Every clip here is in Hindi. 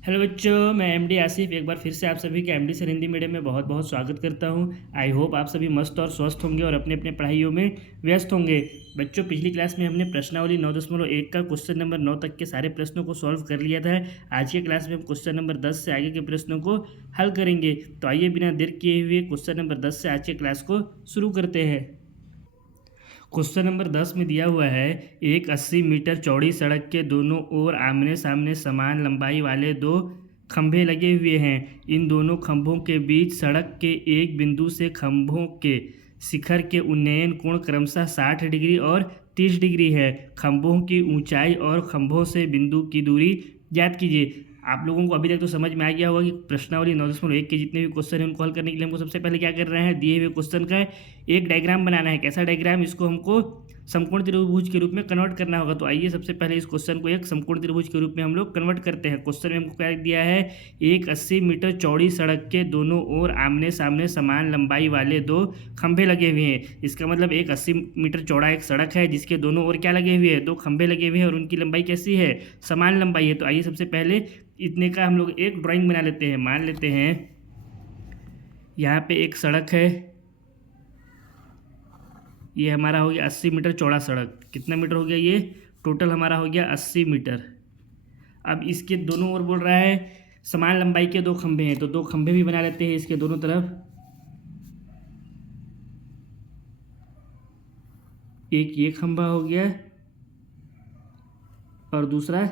हेलो बच्चों, मैं एमडी आसिफ एक बार फिर से आप सभी के एमडी सर हिंदी मीडियम में बहुत बहुत स्वागत करता हूं। आई होप आप सभी मस्त और स्वस्थ होंगे और अपने अपने पढ़ाइयों में व्यस्त होंगे। बच्चों, पिछली क्लास में हमने प्रश्नावली 9.1 का क्वेश्चन नंबर 9 तक के सारे प्रश्नों को सॉल्व कर लिया था। आज के क्लास में हम क्वेश्चन नंबर 10 से आगे के प्रश्नों को हल करेंगे। तो आइए बिना देर किए हुए क्वेश्चन नंबर 10 से आज के क्लास को शुरू करते हैं। क्वेश्चन नंबर 10 में दिया हुआ है, एक 80 मीटर चौड़ी सड़क के दोनों ओर आमने सामने समान लंबाई वाले दो खंभे लगे हुए हैं। इन दोनों खंभों के बीच सड़क के एक बिंदु से खंभों के शिखर के उन्नयन कोण क्रमशः 60 डिग्री और 30 डिग्री है। खंभों की ऊंचाई और खंभों से बिंदु की दूरी ज्ञात कीजिए। आप लोगों को अभी तक तो समझ में आ गया होगा कि प्रश्नावली 9.1 के जितने भी क्वेश्चन हैं उनको हल करने के लिए हमको सबसे पहले क्या कर रहे हैं, दिए हुए क्वेश्चन का एक डायग्राम बनाना है। कैसा डायग्राम? इसको हमको समकोण त्रिभुज के रूप में कन्वर्ट करना होगा। तो आइए सबसे पहले इस क्वेश्चन को एक समकोण त्रिभुज के रूप में हम लोग कन्वर्ट करते हैं। क्वेश्चन में हमको क्या दिया है, एक 80 मीटर चौड़ी सड़क के दोनों ओर आमने सामने समान लंबाई वाले दो खंभे लगे हुए हैं। इसका मतलब एक 80 मीटर चौड़ा एक सड़क है जिसके दोनों ओर क्या लगे हुए हैं, दो खंभे लगे हुए हैं और उनकी लंबाई कैसी है, समान लंबाई है। तो आइए सबसे पहले इतने का हम लोग एक ड्राइंग बना लेते हैं। मान लेते हैं यहाँ पे एक सड़क है, ये हमारा हो गया 80 मीटर चौड़ा सड़क। कितना मीटर हो गया ये? टोटल हमारा हो गया 80 मीटर। अब इसके दोनों ओर बोल रहा है समान लंबाई के दो खंभे हैं, तो दो खंभे भी बना लेते हैं इसके दोनों तरफ। एक ये खंभा हो गया और दूसरा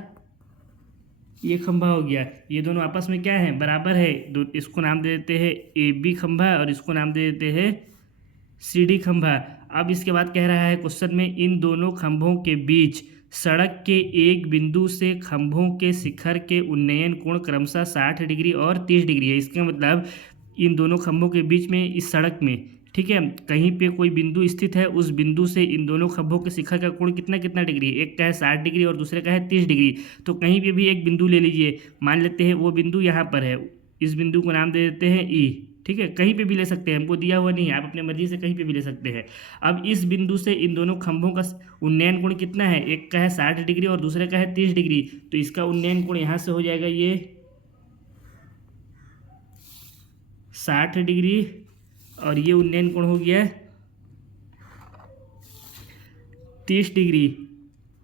ये खंभा हो गया। ये दोनों आपस में क्या है, बराबर है। दो इसको नाम दे देते हैं ए बी खंभा और इसको नाम दे देते हैं सी डी खंभा। अब इसके बाद कह रहा है क्वेश्चन में, इन दोनों खंभों के बीच सड़क के एक बिंदु से खंभों के शिखर के उन्नयन कोण क्रमशः 60 डिग्री और 30 डिग्री है। इसका मतलब इन दोनों खंभों के बीच में इस सड़क में, ठीक है, कहीं पे कोई बिंदु स्थित है, उस बिंदु से इन दोनों खंभों के शिखर का कोण कितना कितना डिग्री, एक का है 60 डिग्री और दूसरे का है 30 डिग्री। तो कहीं पे भी एक बिंदु ले लीजिए। मान लेते हैं वो बिंदु यहाँ पर है, इस बिंदु को नाम दे देते हैं ई। ठीक है, कहीं पे भी ले सकते हैं, हमको दिया हुआ नहीं है, आप अपने मर्जी से कहीं पे भी ले सकते हैं। अब इस बिंदु से इन दोनों खंभों का उन्नयन कोण कितना है, एक का है 60 डिग्री और दूसरे का है 30 डिग्री। तो इसका उन्नयन कोण यहाँ से हो जाएगा ये 60 डिग्री और ये उन्नयन कोण हो गया 30 डिग्री।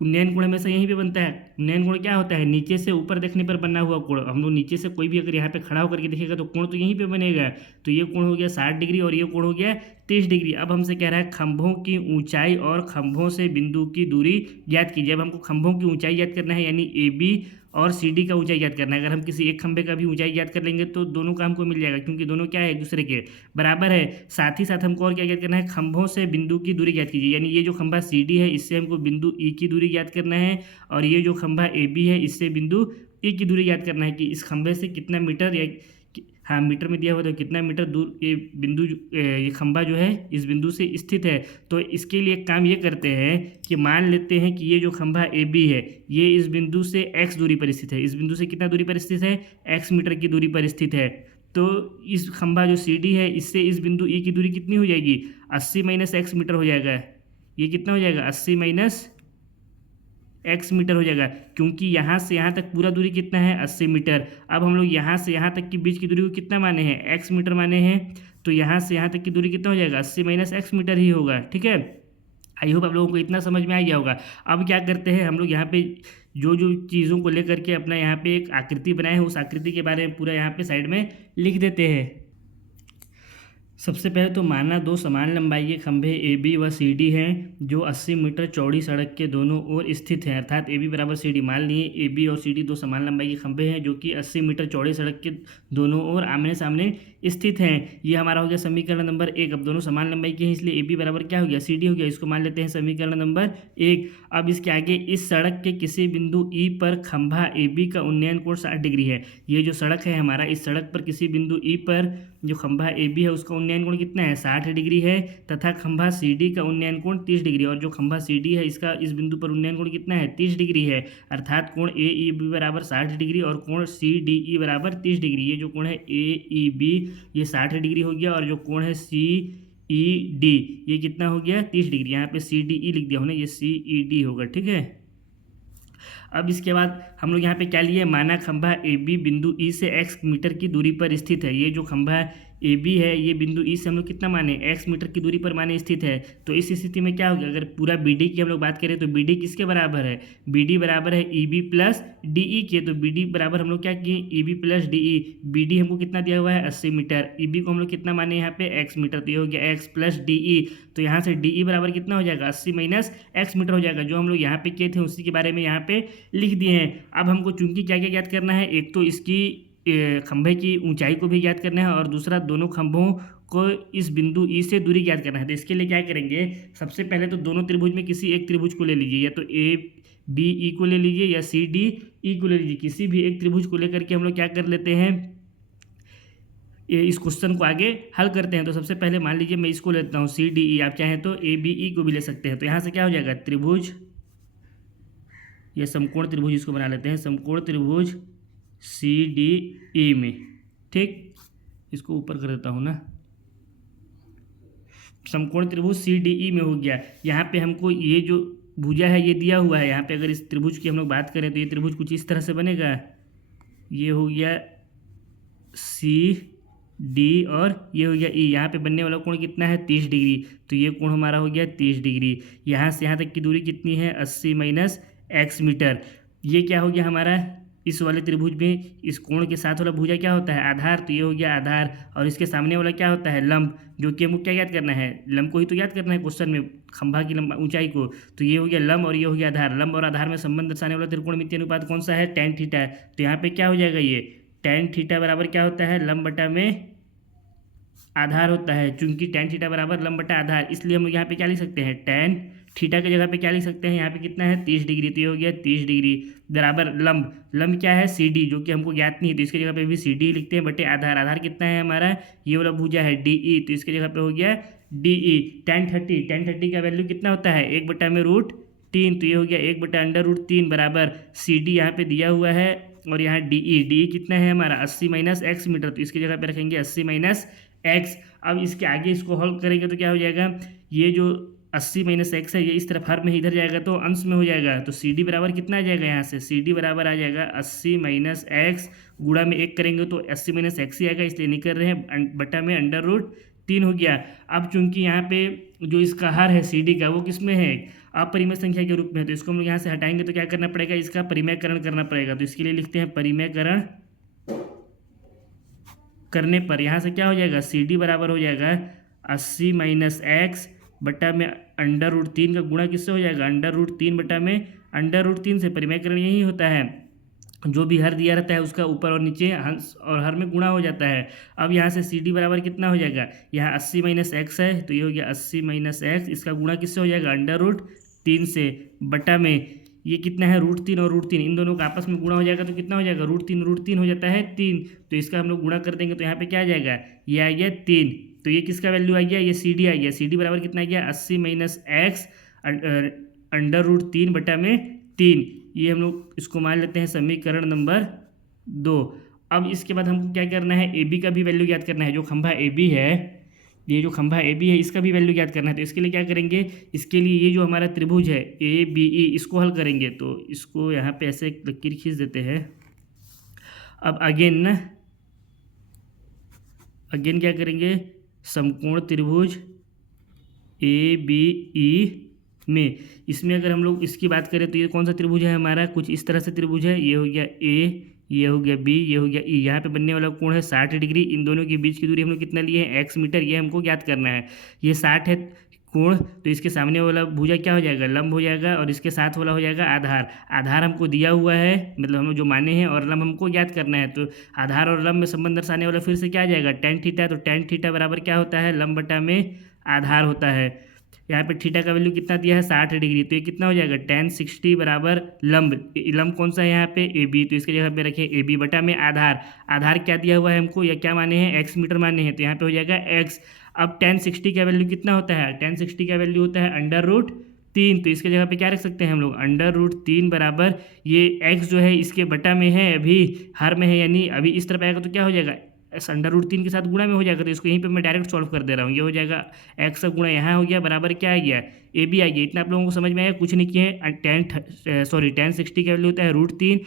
उन्नयन कोण हमेशा यहीं पे बनता है। उन्नयन कोण क्या होता है, नीचे से ऊपर देखने पर बना हुआ कोण। हम लोग नीचे से कोई भी अगर यहाँ पे खड़ा होकर के देखेगा तो कोण तो यहीं पे बनेगा। तो ये कोण हो गया 60 डिग्री और ये कोण हो गया 30 डिग्री। अब हमसे कह रहा है खंभों की ऊंचाई और खंभों से बिंदु की दूरी ज्ञात कीजिए। अब हमको खंभों की ऊंचाई ज्ञात करना है, यानी ए बी और सी डी का ऊंचाई ज्ञात करना है। अगर हम किसी एक खंभे का भी ऊंचाई ज्ञात कर लेंगे तो दोनों का हमको मिल जाएगा, क्योंकि दोनों क्या है, एक दूसरे के बराबर है। साथ ही साथ हमको और क्या ज्ञात करना है, खंभों से बिंदु की दूरी ज्ञात कीजिए। यानी ये जो खंभा सी डी है इससे हमको बिंदु ई की दूरी ज्ञात करना है और ये जो खंभा ए बी है इससे बिंदु ई की दूरी ज्ञात करना है कि इस खंभे से कितना मीटर, या हाँ मीटर में दिया हुआ, तो कितना मीटर दूर ये बिंदु ये खंभा जो है इस बिंदु से स्थित है। तो इसके लिए एक काम ये करते हैं कि मान लेते हैं कि ये जो खंभा ए बी है ये इस बिंदु से एक्स दूरी पर स्थित है। इस बिंदु से कितना दूरी पर स्थित है, एक्स मीटर की दूरी पर स्थित है। तो इस खंभा जो सी डी है इससे इस बिंदु ई की दूरी कितनी हो जाएगी, 80 माइनस एक्स मीटर हो जाएगा। ये कितना हो जाएगा, 80 माइनस एक्स मीटर हो जाएगा, क्योंकि यहाँ से यहाँ तक पूरा दूरी कितना है, 80 मीटर। अब हम लोग यहाँ से यहाँ तक के बीच की दूरी को कितना माने हैं, एक्स मीटर माने हैं। तो यहाँ से यहाँ तक की दूरी कितना हो जाएगा, 80 माइनस एक्स मीटर ही होगा। ठीक है, आई होप आप लोगों को इतना समझ में आ गया होगा। अब क्या करते हैं हम लोग, यहाँ पे जो जो चीज़ों को लेकर के अपना यहाँ पे एक आकृति बनाए हैं उस आकृति के बारे में पूरा यहाँ पे साइड में लिख देते हैं। सबसे पहले तो माना दो समान लंबाई के खंभे ए बी व सी डी हैं जो 80 मीटर चौड़ी सड़क के दोनों ओर स्थित हैं, अर्थात ए बी बराबर सी डी। मान लिए ए बी और सी डी दो समान लंबाई के खंभे हैं जो कि 80 मीटर चौड़ी सड़क के दोनों ओर आमने सामने स्थित हैं। ये हमारा हो गया समीकरण नंबर 1। अब दोनों समान लंबाई के हैं इसलिए ए बी बराबर क्या हो गया, सी डी हो गया। इसको मान लेते हैं समीकरण नंबर 1। अब इसके आगे, इस सड़क के किसी बिंदु ई पर खंभा ए बी का उन्नयन कोण 60 डिग्री है। ये जो सड़क है हमारा, इस सड़क पर किसी बिंदु ई पर जो खंभा ए बी है उसका उन्नयन कोण कितना है, 60 डिग्री है, तथा खंभा सी डी का उन्नयन कोण 30 डिग्री। और जो खंभा सी डी है इसका इस बिंदु पर उन्नयन कोण कितना है, 30 डिग्री है। अर्थात कोण ए ई बी बराबर 60 डिग्री और कोण सी डी ई बराबर 30 डिग्री। ये जो कोण है ए ई बी ये 60 डिग्री हो गया और जो कोण है सी ई डी ये कितना हो गया, 30 डिग्री। यहाँ पे सी डी ई लिख दिया हमने, ये सी ई डी होगा। ठीक है, अब इसके बाद हम लोग यहाँ पे क्या लिए, माना खंभा ए बी बिंदु ई से x मीटर की दूरी पर स्थित है। ये जो खंभा ए बी है ये बिंदु ई से हम लोग कितना माने, x मीटर की दूरी पर माने स्थित है। तो इस स्थिति में क्या होगा, अगर पूरा बी डी की हम लोग बात करें तो बी डी किसके बराबर है, बी डी बराबर है E B plus D E के। तो बी डी बराबर हम लोग क्या किए, E B plus D E. B D हमको कितना दिया हुआ है 80 मीटर, ई बी को हम लोग कितना माने यहाँ पे x मीटर, तो ये हो गया x प्लस डी ई। तो यहाँ से डी ई बराबर कितना हो जाएगा 80 माइनस x मीटर हो जाएगा। जो हम लोग यहाँ पे किए थे उसी के बारे में यहाँ पे लिख दिए हैं। अब हमको चूंकि क्या क्या ज्ञात करना है, एक तो इसकी खंभे की ऊंचाई को भी ज्ञात करना है और दूसरा दोनों खंभों को इस बिंदु ई से दूरी ज्ञात करना है। तो इसके लिए क्या करेंगे, सबसे पहले तो दोनों त्रिभुज में किसी एक त्रिभुज को ले लीजिए, या तो ए बी ई को ले लीजिए या सी डी ई को ले लीजिए। किसी भी एक त्रिभुज को लेकर के हम लोग क्या कर लेते हैं, इस क्वेश्चन को आगे हल करते हैं। तो सबसे पहले मान लीजिए मैं इसको लेता हूँ सी डी ई, आप चाहें तो ए बी ई को भी ले सकते हैं। तो यहाँ से क्या हो जाएगा, त्रिभुज या समकोण त्रिभुज इसको बना लेते हैं, समकोण त्रिभुज सी डी ई में, ठीक। इसको ऊपर कर देता हूँ ना, समकोण त्रिभुज सी डी ई में हो गया। यहाँ पे हमको ये जो भुजा है ये दिया हुआ है। यहाँ पे अगर इस त्रिभुज की हम लोग बात करें तो ये त्रिभुज कुछ इस तरह से बनेगा। ये हो गया सी डी और ये हो गया ई। यहाँ पे बनने वाला कोण कितना है 30 डिग्री। तो ये कोण हमारा हो गया 30 डिग्री। यहाँ से यहाँ तक की दूरी कितनी है 80 माइनस x मीटर। ये क्या हो गया हमारा, इस वाले त्रिभुज में इस कोण के साथ वाला भुजा क्या होता है आधार। तो ये हो गया आधार और इसके सामने वाला क्या होता है लंब, जो कि हमको क्या याद करना है, लंब को ही तो याद करना है क्वेश्चन में, खंभा की लंबा ऊंचाई को। तो ये हो गया लंब और ये हो गया आधार। लंब और आधार में संबंध दर्शाने वाला त्रिकोणमितीय अनुपात कौन सा है, tan थीटा। तो यहाँ पे क्या हो जाएगा, ये tan थीटा बराबर क्या होता है लंब बटा में आधार होता है। चूंकि tan थीटा बराबर लंब बटा आधार, इसलिए हम लोग यहाँ पे क्या लिख सकते हैं, tan थीटा की जगह पे क्या लिख सकते हैं, यहाँ पे कितना है 30 डिग्री। तो ये हो गया 30 डिग्री बराबर लंब, लंब क्या है सी डी, जो कि हमको ज्ञात नहीं है। तो इसकी जगह पे भी सी डी लिखते हैं बटे आधार। आधार कितना है हमारा, ये वाला भुजा है डी ई। तो इसकी जगह पे हो गया डी ई। tan 30 का वैल्यू कितना होता है 1/√3। तो ये हो गया 1/√3 बराबर सी डी यहाँ पे दिया हुआ है और यहाँ डी ई कितना है हमारा 80 माइनस x मीटर। तो इसकी जगह पे रखेंगे 80 माइनस x। अब इसके आगे इसको हल करेंगे तो क्या हो जाएगा, ये जो 80 माइनस x है ये इस तरफ हर में इधर जाएगा तो अंश में हो जाएगा। तो सी डी बराबर कितना आ जाएगा, यहाँ से सी डी बराबर आ जाएगा 80 माइनस x, गुणा में 1 करेंगे तो 80 माइनस x ही आएगा, इसलिए नहीं कर रहे हैं, बटा में √3 हो गया। अब चूंकि यहाँ पे जो इसका हर है सी डी का वो किस में है, अपरिमेय संख्या के रूप में है। तो इसको हम लोग यहाँ से हटाएंगे तो क्या करना पड़ेगा, इसका परिमेयकरण करना पड़ेगा। तो इसके लिए लिखते हैं परिमेयकरण करने पर यहाँ से क्या हो जाएगा, सी डी बराबर हो जाएगा 80 माइनस x बटा में √3 का गुणा किससे हो जाएगा, √3 बटा में √3 से। परिमेयकरण यही होता है, जो भी हर दिया रहता है उसका ऊपर और नीचे अंश और हर में गुणा हो जाता है। अब यहाँ से सी डी बराबर कितना हो जाएगा, यहाँ 80 माइनस x है तो ये हो गया 80 माइनस x, इसका गुणा किससे हो जाएगा √3 से, बटा में ये कितना है √3 और √3, इन दोनों का आपस में गुणा हो जाएगा तो कितना हो जाएगा √3 हो जाता है 3। तो इसका हम लोग गुणा कर देंगे तो यहाँ पे क्या आ जाएगा, ये आ गया 3। तो ये किसका वैल्यू आ गया, ये सी डी आ गया। सी डी बराबर कितना आ गया 80 माइनस x √3 बटा में 3। ये हम लोग इसको मान लेते हैं समीकरण नंबर 2। अब इसके बाद हमको क्या करना है, ए बी का भी वैल्यू याद करना है। जो खंभा ए बी है, ये जो खंभा ए बी है इसका भी वैल्यू याद करना है। तो इसके लिए क्या करेंगे, इसके लिए ये जो हमारा त्रिभुज है ए बी ई इसको हल करेंगे। तो इसको यहाँ पे ऐसे एक लकीर खींच देते हैं। अब अगेन क्या करेंगे, समकोण त्रिभुज ए बी ई में, इसमें अगर हम लोग इसकी बात करें तो ये कौन सा त्रिभुज है हमारा, कुछ इस तरह से त्रिभुज है। ये हो गया ए, ये हो गया बी, ये हो गया ई। यहाँ पे बनने वाला कोण है 60 डिग्री। इन दोनों के बीच की दूरी हम लोग कितना लिए हैं x मीटर, ये हमको ज्ञात करना है। ये 60 है कोण, तो इसके सामने वाला भुजा क्या हो जाएगा, लंब हो जाएगा और इसके साथ वाला हो जाएगा आधार। आधार हमको दिया हुआ है, मतलब हम लोग जो माने हैं, और लंब हमको ज्ञात करना है। तो आधार और लंब में संबंध दर्शाने वाला फिर से क्या आ जाएगा tan थीटा। तो tan थीटा बराबर क्या होता है, लंब बटा में आधार होता है। यहाँ पे थीटा का वैल्यू कितना दिया है 60 डिग्री। तो ये कितना हो जाएगा tan 60 बराबर लंब कौन सा है यहाँ पे ए बी। तो इसके जगह पे रखें ए बी बटा में आधार। आधार क्या दिया हुआ है हमको, या क्या माने हैं x मीटर माने हैं। तो यहाँ पे हो जाएगा x। अब tan 60 का वैल्यू कितना होता है, tan 60 का वैल्यू होता है √3। तो इसके जगह पे क्या रख सकते हैं हम लोग, √3 बराबर ये x जो है इसके बटा में है, अभी हर में है, यानी अभी इस तरफ आएगा तो क्या हो जाएगा अंडर रूट 3 के साथ गुणा में हो जाएगा, तो इसको यहीं पे मैं डायरेक्ट सॉल्व कर दे रहा हूँ। ये हो जाएगा एक्स का गुणा यहाँ हो गया बराबर क्या आ गया, ए बी आ गया। इतना आप लोगों को समझ में आया, कुछ नहीं किए। tan 60 का वैल्यू होता है √3,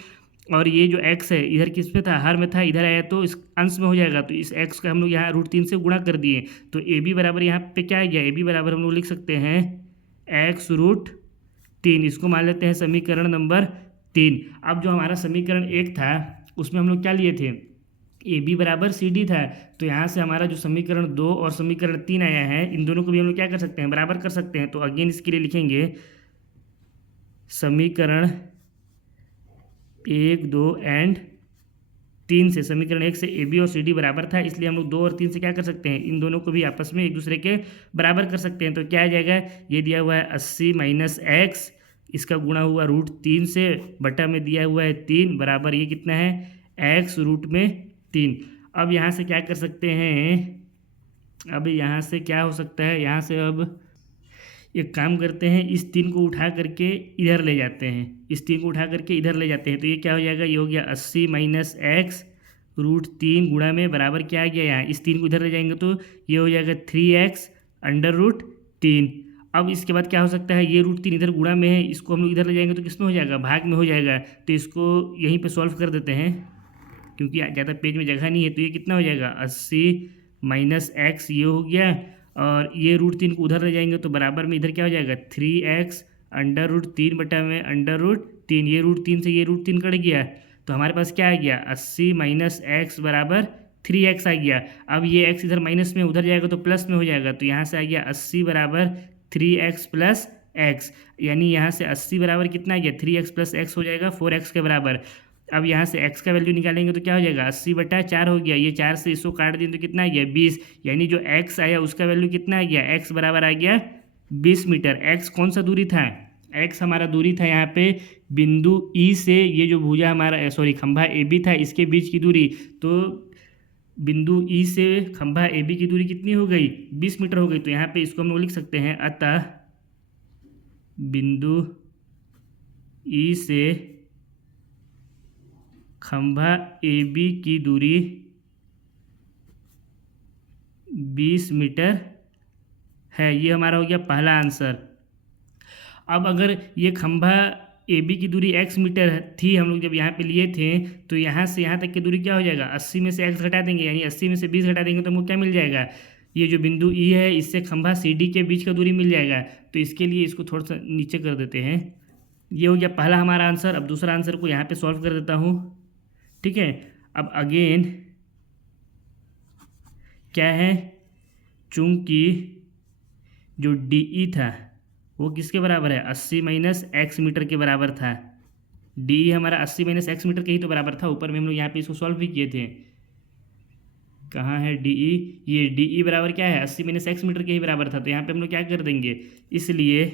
और ये जो x है इधर किस में था, हर में था, इधर आया तो इस अंश में हो जाएगा, तो इस x का हम लोग यहाँ √3 से गुणा कर दिए, तो ए बी बराबर यहाँ पे क्या आ गया, ए बी बराबर हम लोग लिख सकते हैं x√3। इसको मान लेते हैं समीकरण नंबर 3। अब जो हमारा समीकरण 1 था उसमें हम लोग क्या लिए थे, ए बी बराबर सी डी था, तो यहाँ से हमारा जो समीकरण 2 और समीकरण 3 आया है, इन दोनों को भी हम लोग क्या कर सकते हैं, बराबर कर सकते हैं। तो अगेन इसके लिए लिखेंगे समीकरण 1, 2 एंड 3 से, समीकरण 1 से ए बी और सी डी बराबर था, इसलिए हम लोग 2 और 3 से क्या कर सकते हैं, इन दोनों को भी आपस में एक दूसरे के बराबर कर सकते हैं। तो क्या आ जाएगा, ये दिया हुआ है 80 माइनस एक्स, इसका गुणा हुआ √3 से, बटा में दिया हुआ है 3, बराबर ये कितना है x √3। अब यहाँ से क्या कर सकते हैं, अब यहाँ से क्या हो सकता है, यहाँ से अब एक काम करते हैं, इस 3 को उठा करके इधर ले जाते हैं, इस 3 को उठा करके इधर ले जाते हैं, तो ये क्या हो जाएगा, ये हो गया 80 माइनस एक्स √3 गुणा में बराबर क्या आ गया, यहाँ इस 3 को इधर ले जाएंगे तो ये हो जाएगा 3x √3। अब इसके बाद क्या हो सकता है, ये √3 इधर गुणा में है, इसको हम लोग इधर ले जाएंगे तो किस में हो जाएगा, भाग में हो जाएगा, तो इसको यहीं पे सॉल्व कर देते हैं क्योंकि ज़्यादा पेज में जगह नहीं है। तो ये कितना हो जाएगा 80 माइनस एक्स, ये हो गया, और ये √3 को उधर ले जाएंगे तो बराबर में इधर क्या हो जाएगा 3x √3 बटा में √3, ये √3 से ये √3 कट गया, तो हमारे पास क्या आ गया 80 माइनस एक्स बराबर 3x आ गया। अब ये x इधर माइनस में उधर जाएगा तो प्लस में हो जाएगा, तो यहाँ से आ गया 80 बराबर 3x प्लस x, यानी यहाँ से 80 बराबर कितना आ गया 3x प्लस x हो जाएगा 4x के बराबर। अब यहाँ से x का वैल्यू निकालेंगे तो क्या हो जाएगा 80/4 हो गया, ये 4 से इसको काट दिए तो कितना आ गया 20, यानी जो x आया उसका वैल्यू कितना आ गया, x बराबर आ गया 20 मीटर। x कौन सा दूरी था, x हमारा दूरी था यहाँ पे बिंदु E से, ये जो भुजा हमारा खंभा AB था इसके बीच की दूरी, तो बिंदु E से खंभा AB की दूरी कितनी हो गई 20 मीटर हो गई। तो यहाँ पे इसको हम लोग लिख सकते हैं, अतः बिंदु E से खंभा AB की दूरी 20 मीटर है। ये हमारा हो गया पहला आंसर। अब अगर ये खंभा AB की दूरी x मीटर थी, हम लोग जब यहाँ पे लिए थे, तो यहाँ से यहाँ तक की दूरी क्या हो जाएगा 80 में से x घटा देंगे, यानी 80 में से 20 घटा देंगे तो हमको क्या मिल जाएगा, ये जो बिंदु E है इससे खंभा CD के बीच का दूरी मिल जाएगा। तो इसके लिए इसको थोड़ा सा नीचे कर देते हैं। ये हो गया पहला हमारा आंसर। अब दूसरा आंसर को यहाँ पे सॉल्व कर देता हूँ, ठीक है। अब अगेन क्या है, चूंकि जो DE था वो किसके बराबर है 80 माइनस एक्स मीटर के बराबर था, DE हमारा 80 माइनस एक्स मीटर के ही तो बराबर था। ऊपर में हम लोग यहाँ पे इसको सॉल्व भी किए थे, कहाँ है DE, ये DE बराबर क्या है 80 माइनस एक्स मीटर के ही बराबर था। तो यहाँ पे हम लोग क्या कर देंगे, इसलिए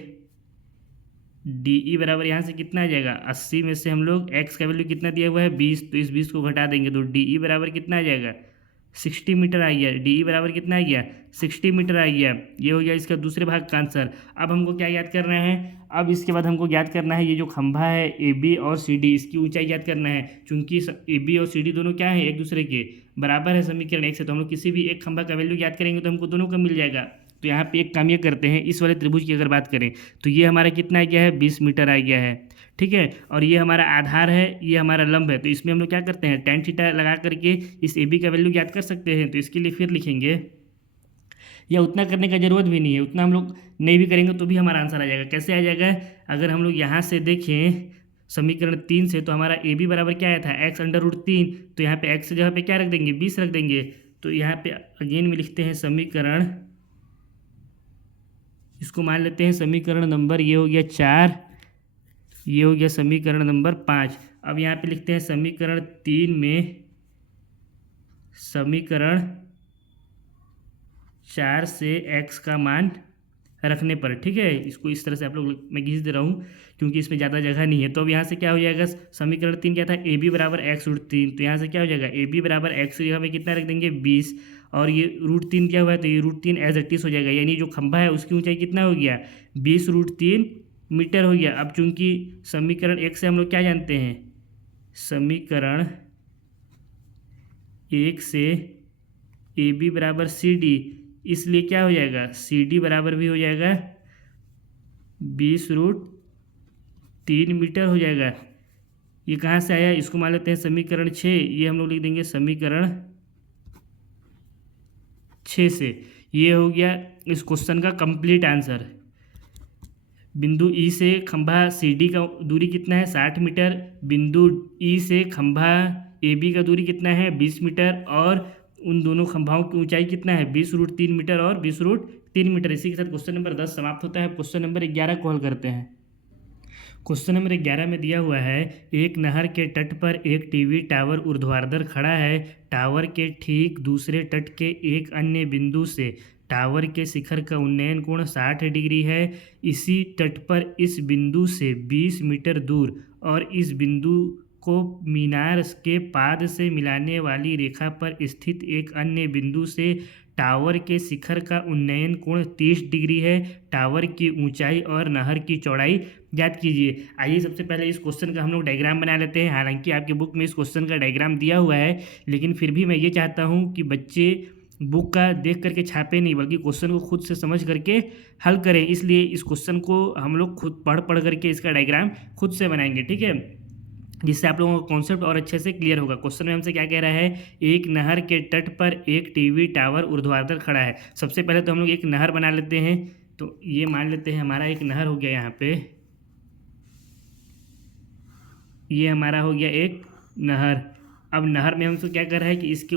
DE बराबर यहाँ से कितना आ जाएगा 80 में से हम लोग x का वैल्यू कितना दिया हुआ है 20, तो इस 20 को घटा देंगे तो DE बराबर कितना आ जाएगा 60 मीटर आ गया। DE बराबर कितना आ गया 60 मीटर आ गया। ये हो गया इसका दूसरे भाग का आंसर। अब हमको क्या याद करना है, अब इसके बाद हमको याद करना है ये जो खंभा है AB और CD, इसकी ऊंचाई याद करना है। चूंकि AB और CD दोनों क्या है एक दूसरे के बराबर है समीकरण 1 से, तो हम लोग किसी भी एक खंभा का वैल्यू याद करेंगे तो हमको दोनों का मिल जाएगा। तो यहाँ पे एक काम ये करते हैं, इस वाले त्रिभुज की अगर बात करें तो ये हमारा कितना आ गया है 20 मीटर आ गया है, ठीक है। और ये हमारा आधार है, ये हमारा लंब है, तो इसमें हम लोग क्या करते हैं tan थीटा लगा करके इस AB का वैल्यू याद कर सकते हैं। तो इसके लिए फिर लिखेंगे, या उतना करने का ज़रूरत भी नहीं है, उतना हम लोग नहीं भी करेंगे तो भी हमारा आंसर आ जाएगा। कैसे आ जाएगा, अगर हम लोग यहाँ से देखें समीकरण 3 से, तो हमारा AB बराबर क्या आया था x√3, तो यहाँ पे x की जगह पे क्या रख देंगे 20 रख देंगे। तो यहाँ पे अगेन में लिखते हैं समीकरण, इसको मान लेते हैं समीकरण नंबर, ये हो गया 4, ये हो गया समीकरण नंबर 5। अब यहाँ पे लिखते हैं समीकरण 3 में समीकरण 4 से x का मान रखने पर, ठीक है। इसको इस तरह से आप लोग मैं घिस दे रहा हूँ क्योंकि इसमें ज़्यादा जगह नहीं है। तो अब यहाँ से क्या हो जाएगा, समीकरण 3 क्या था AB बराबर x√3, तो यहाँ से क्या हो जाएगा AB बराबर x की जगह पे कितना रख देंगे 20, और ये √3 क्या हुआ है तो ये √3 एज इट इज हो जाएगा, यानी जो खंभा है उसकी ऊंचाई कितना हो गया 20√3 मीटर हो गया। अब चूंकि समीकरण 1 से हम लोग क्या जानते हैं, समीकरण 1 से ए बी बराबर सी डी, इसलिए क्या हो जाएगा सी डी बराबर भी हो जाएगा 20√3 मीटर हो जाएगा। ये कहाँ से आया, इसको मान लेते हैं समीकरण 6, ये हम लोग लिख देंगे समीकरण 6 से। ये हो गया इस क्वेश्चन का कंप्लीट आंसर। बिंदु ई से खंभा सी डी का दूरी कितना है 60 मीटर, बिंदु ई से खंभा ए बी का दूरी कितना है 20 मीटर, और उन दोनों खंभाओं की ऊंचाई कितना है 20√3 मीटर और 20√3 मीटर। इसी के साथ क्वेश्चन नंबर 10 समाप्त होता है। क्वेश्चन नंबर 11 को हल करते हैं। क्वेश्चन नंबर 11 में दिया हुआ है, एक नहर के तट पर एक टीवी टावर ऊर्ध्वाधर खड़ा है। टावर के ठीक दूसरे तट के एक अन्य बिंदु से टावर के शिखर का उन्नयन कोण 60 डिग्री है। इसी तट पर इस बिंदु से 20 मीटर दूर और इस बिंदु को मीनार के पाद से मिलाने वाली रेखा पर स्थित एक अन्य बिंदु से टावर के शिखर का उन्नयन कोण 30 डिग्री है। टावर की ऊंचाई और नहर की चौड़ाई ज्ञात कीजिए। आइए सबसे पहले इस क्वेश्चन का हम लोग डायग्राम बना लेते हैं। हालांकि आपके बुक में इस क्वेश्चन का डायग्राम दिया हुआ है, लेकिन फिर भी मैं ये चाहता हूँ कि बच्चे बुक का देख करके छापे नहीं, बल्कि क्वेश्चन को खुद से समझ करके हल करें। इसलिए इस क्वेश्चन को हम लोग खुद पढ़ करके इसका डायग्राम खुद से बनाएंगे, ठीक है, जिससे आप लोगों का कॉन्सेप्ट और अच्छे से क्लियर होगा। क्वेश्चन में हमसे क्या कह रहा है, एक नहर के तट पर एक टीवी टावर ऊर्ध्वाधर खड़ा है। सबसे पहले तो हम लोग एक नहर बना लेते हैं। तो ये मान लेते हैं हमारा एक नहर हो गया, यहाँ पे ये हमारा हो गया एक नहर। अब नहर में हमसे क्या कर रहा है कि इसके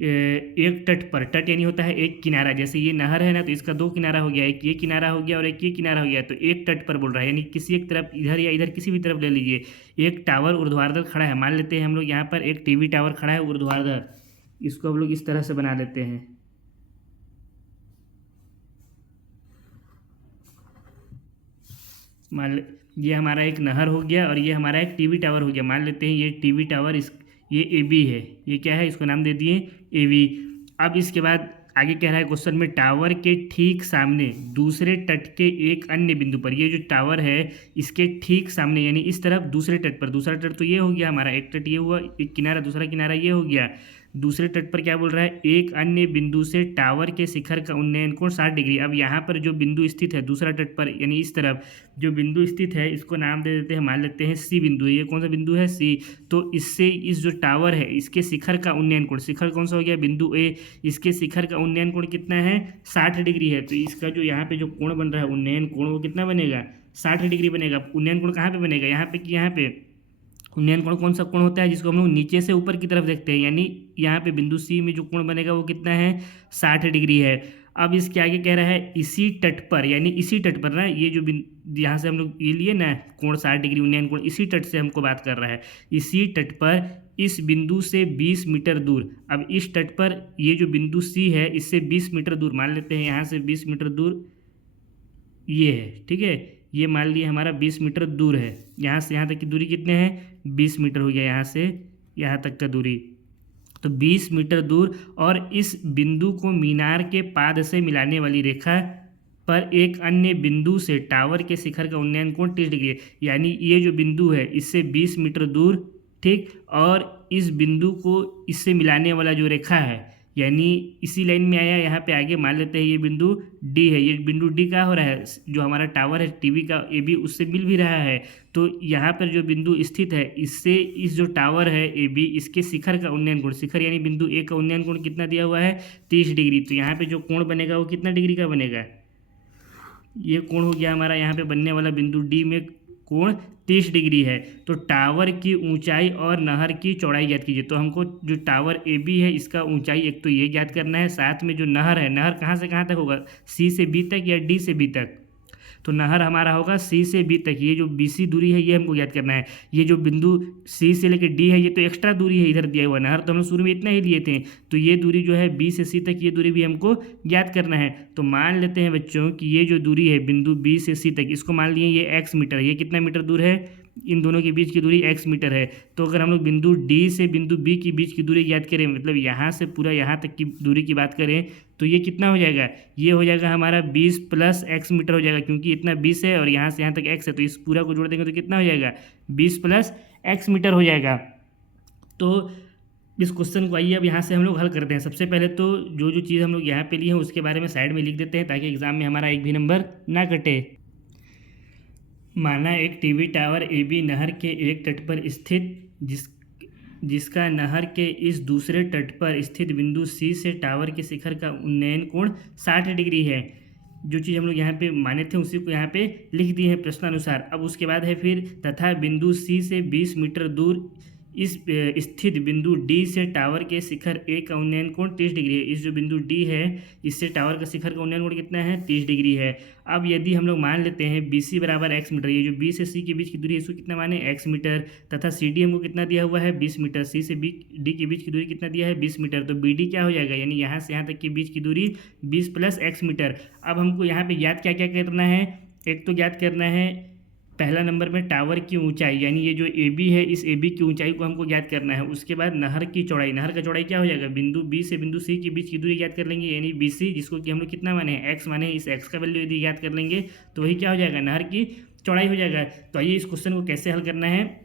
एक तट पर, तट यानी होता है एक किनारा, जैसे ये नहर है ना, तो इसका 2 किनारा हो गया, एक ये किनारा हो गया और एक ये किनारा हो गया। तो एक तट पर बोल रहा है, यानी किसी एक तरफ, इधर या इधर किसी भी तरफ ले लीजिए, एक टावर ऊर्ध्वाधर खड़ा है। मान लेते हैं हम लोग यहाँ पर एक टीवी टावर खड़ा है ऊर्ध्वाधर, इसको हम लोग इस तरह से बना लेते हैं। ये हमारा एक नहर हो गया और ये हमारा एक टीवी टावर हो गया। मान लेते हैं ये टीवी टावर, ये ए बी है, ये क्या है, इसको नाम दे दिए ए बी। अब इसके बाद आगे कह रहा है क्वेश्चन में, टावर के ठीक सामने दूसरे तट के एक अन्य बिंदु पर, ये जो टावर है इसके ठीक सामने यानी इस तरफ दूसरे तट पर, दूसरा तट तो ये हो गया हमारा, एक तट ये हुआ, एक किनारा, दूसरा किनारा ये हो गया। दूसरे तट पर क्या बोल रहा है, एक अन्य बिंदु से टावर के शिखर का उन्नयन कोण 60 डिग्री। अब यहाँ पर जो बिंदु स्थित है दूसरा तट पर, यानी इस तरफ जो बिंदु स्थित है, इसको नाम दे देते हैं, मान लेते हैं सी बिंदु। ये कौन सा बिंदु है, सी। तो इससे इस जो टावर है इसके शिखर का उन्नयन कोण, शिखर कौन सा हो गया, बिंदु ए, इसके शिखर का उन्नयन कोण कितना है 60 डिग्री है। तो इसका जो यहाँ पे जो कोण बन रहा है उन्नयन कोण, वो कितना बनेगा 60 डिग्री बनेगा। उन्नयन कोण कहाँ पे बनेगा, यहाँ पे कि यहाँ पे। उन्नयन कोण कौन सा कोण होता है, जिसको हम लोग नीचे से ऊपर की तरफ देखते हैं, यानी यहाँ पे बिंदु सी में जो कोण बनेगा वो कितना है 60 डिग्री है। अब इसके आगे कह रहा है, इसी तट पर, यानी इसी तट पर ना, ये जो यहाँ से हम लोग ये लिए ना कोण 60 डिग्री उन्नयन कोण, इसी तट से हमको बात कर रहा है। इसी तट पर इस बिंदु से 20 मीटर दूर, अब इस तट पर ये जो बिंदु सी है इससे 20 मीटर दूर, मान लेते हैं यहाँ से 20 मीटर दूर ये है, ठीक है, ये मान लिए हमारा 20 मीटर दूर है। यहाँ से यहाँ तक की दूरी कितने हैं 20 मीटर हो गया, यहाँ से यहाँ तक का दूरी, तो 20 मीटर दूर। और इस बिंदु को मीनार के पाद से मिलाने वाली रेखा पर एक अन्य बिंदु से टावर के शिखर का उन्नयन कोण 30 डिग्री है। यानी ये जो बिंदु है इससे 20 मीटर दूर, ठीक, और इस बिंदु को इससे मिलाने वाला जो रेखा है, यानी इसी लाइन में आया, यहाँ पे आगे मान लेते हैं ये बिंदु डी है। ये बिंदु डी क्या हो रहा है, जो हमारा टावर है टीवी का ए बी, उससे मिल भी रहा है। तो यहाँ पर जो बिंदु स्थित है इससे इस जो टावर है ए बी, इसके शिखर का उन्नयन कोण, शिखर यानी बिंदु ए का उन्नयन कोण कितना दिया हुआ है 30 डिग्री। तो यहाँ पे जो कोण बनेगा वो कितना डिग्री का बनेगा, ये कोण हो गया हमारा, यहाँ पे बनने वाला बिंदु डी में कोण 30 डिग्री है। तो टावर की ऊंचाई और नहर की चौड़ाई ज्ञात कीजिए। तो हमको जो टावर ए बी है इसका ऊंचाई एक तो ये ज्ञात करना है, साथ में जो नहर है, नहर कहाँ से कहाँ तक होगा, सी से बी तक या डी से बी तक। तो नहर हमारा होगा सी से बी तक, ये जो बी सी दूरी है ये हमको ज्ञात करना है। ये जो बिंदु सी से लेकर डी है ये तो एक्स्ट्रा दूरी है इधर दिया हुआ, नहर तो हम शुरू में इतना ही लिए थे। तो ये दूरी जो है बी से सी तक, ये दूरी भी हमको ज्ञात करना है। तो मान लेते हैं बच्चों कि ये जो दूरी है बिंदु बी से सी तक, इसको मान लिए ये एक्स मीटर, ये कितना मीटर दूर है, इन दोनों के बीच की दूरी x मीटर है। तो अगर हम लोग बिंदु D से बिंदु B की बीच की दूरी ज्ञात करें, मतलब यहाँ से पूरा यहाँ तक की दूरी की बात करें, तो ये कितना हो जाएगा, ये हो जाएगा हमारा 20 + x मीटर हो जाएगा, क्योंकि इतना 20 है और यहाँ से यहाँ तक x है, तो इस पूरा को जोड़ देंगे तो कितना हो जाएगा 20 + x मीटर हो जाएगा। तो इस क्वेश्चन को आइए अब यहाँ से हम लोग हल करते हैं। सबसे पहले तो जो जो चीज़ हम लोग यहाँ पे लिए हैं उसके बारे में साइड में लिख देते हैं ताकि एग्जाम में हमारा एक भी नंबर ना कटे। माना एक टीवी टावर ए बी नहर के एक तट पर स्थित जिसका नहर के इस दूसरे तट पर स्थित बिंदु सी से टावर के शिखर का उन्नयन कोण 60 डिग्री है। जो चीज़ हम लोग यहाँ पे माने थे उसी को यहाँ पे लिख दिए हैं प्रश्नानुसार। अब उसके बाद है फिर तथा बिंदु सी से 20 मीटर दूर इस स्थित बिंदु डी से टावर के शिखर ए का उन्नयन कोण 30 डिग्री है। इस जो बिंदु डी है इससे टावर का शिखर का उन्नयन कोण कितना है 30 डिग्री है। अब यदि हम लोग मान लेते हैं बी सी बराबर एक्स मीटर, ये जो बी से सी के बीच की दूरी है इसको कितना माने एक्स मीटर, तथा सी डी हमको कितना दिया हुआ है 20 मीटर, सी से बी डी के बीच की दूरी कितना दिया है 20 मीटर, तो बी डी क्या हो जाएगा यानी यहाँ से यहाँ तक के बीच की दूरी 20 प्लस एक्स मीटर। अब हमको यहाँ पे ज्ञात क्या क्या करना है, एक तो ज्ञात करना है पहला नंबर में टावर की ऊंचाई, यानी ये जो ए बी है इस ए बी की ऊंचाई को हमको ज्ञात करना है। उसके बाद नहर की चौड़ाई, नहर का चौड़ाई क्या हो जाएगा बिंदु बी से बिंदु सी के बीच की दूरी ज्ञात कर लेंगे यानी बी सी, जिसको कि हम लोग कितना माने हैं एक्स माने हैं, इस एक्स का वैल्यू यदि ज्ञात कर लेंगे तो वही क्या हो जाएगा नहर की चौड़ाई हो जाएगा। तो आइए इस क्वेश्चन को कैसे हल करना है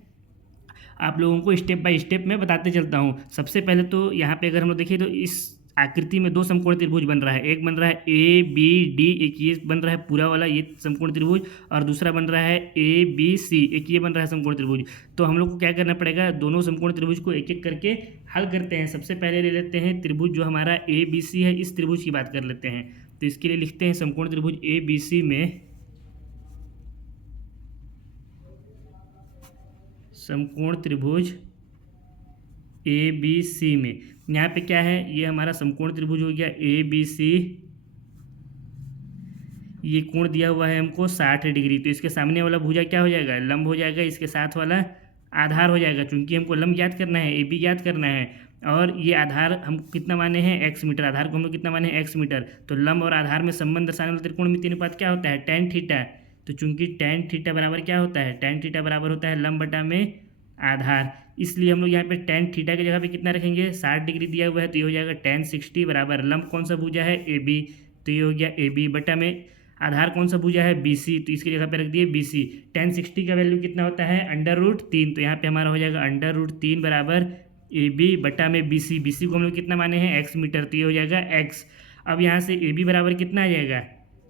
आप लोगों को स्टेप बाय स्टेप मैं बताते चलता हूँ। सबसे पहले तो यहाँ पे अगर हम लोग देखिए तो इस आकृति में दो समकोण त्रिभुज बन रहा है, एक बन रहा है ए बी डी, एक ये बन रहा है पूरा वाला ये समकोण त्रिभुज, और दूसरा बन रहा है ए बी सी, एक ये बन रहा है समकोण त्रिभुज। तो हम लोग को क्या करना पड़ेगा, दोनों समकोण त्रिभुज को एक एक करके हल करते हैं। सबसे पहले ले लेते हैं त्रिभुज जो हमारा ए बी सी है, इस त्रिभुज की बात कर लेते हैं। तो इसके लिए लिखते हैं समकोण त्रिभुज ए बी सी में समकोण त्रिभुज ए बी सी में यहाँ पे क्या है, ये हमारा समकोण त्रिभुज हो गया ए बी सी, ये कोण दिया हुआ है हमको 60 डिग्री। तो इसके सामने वाला भुजा क्या हो जाएगा लंब हो जाएगा, इसके साथ वाला आधार हो जाएगा। चूंकि हमको लंब ज्ञात करना है ए बी ज्ञात करना है और ये आधार हम कितना माने हैं एक्स मीटर, आधार को हम लोग कितना माने हैं एक्स मीटर। तो लंब और आधार में संबंध दर्शाने वाले त्रिकोणमितीय अनुपात क्या होता है tan थीटा। तो चूंकि tan थीटा बराबर क्या होता है, tan थीटा बराबर होता है लंब बटा में आधार, इसलिए हम लोग यहाँ पे tan थीटा की जगह पे कितना रखेंगे 60 डिग्री दिया हुआ है तो ये हो जाएगा tan 60 बराबर लंब कौन सा भुजा है ए बी, तो ये हो गया ए बी बटा में आधार कौन सा भुजा है बी सी, तो इसकी जगह पे रख दिए बी सी। tan 60 का वैल्यू कितना होता है √3, तो यहाँ पे हमारा हो जाएगा √3 बराबर ए बी बटा में बी सी, बी सी को हम लोग कितना माने हैं एक्स मीटर, तो ये हो जाएगा एक्स। अब यहाँ से ए बी बराबर कितना आ जाएगा,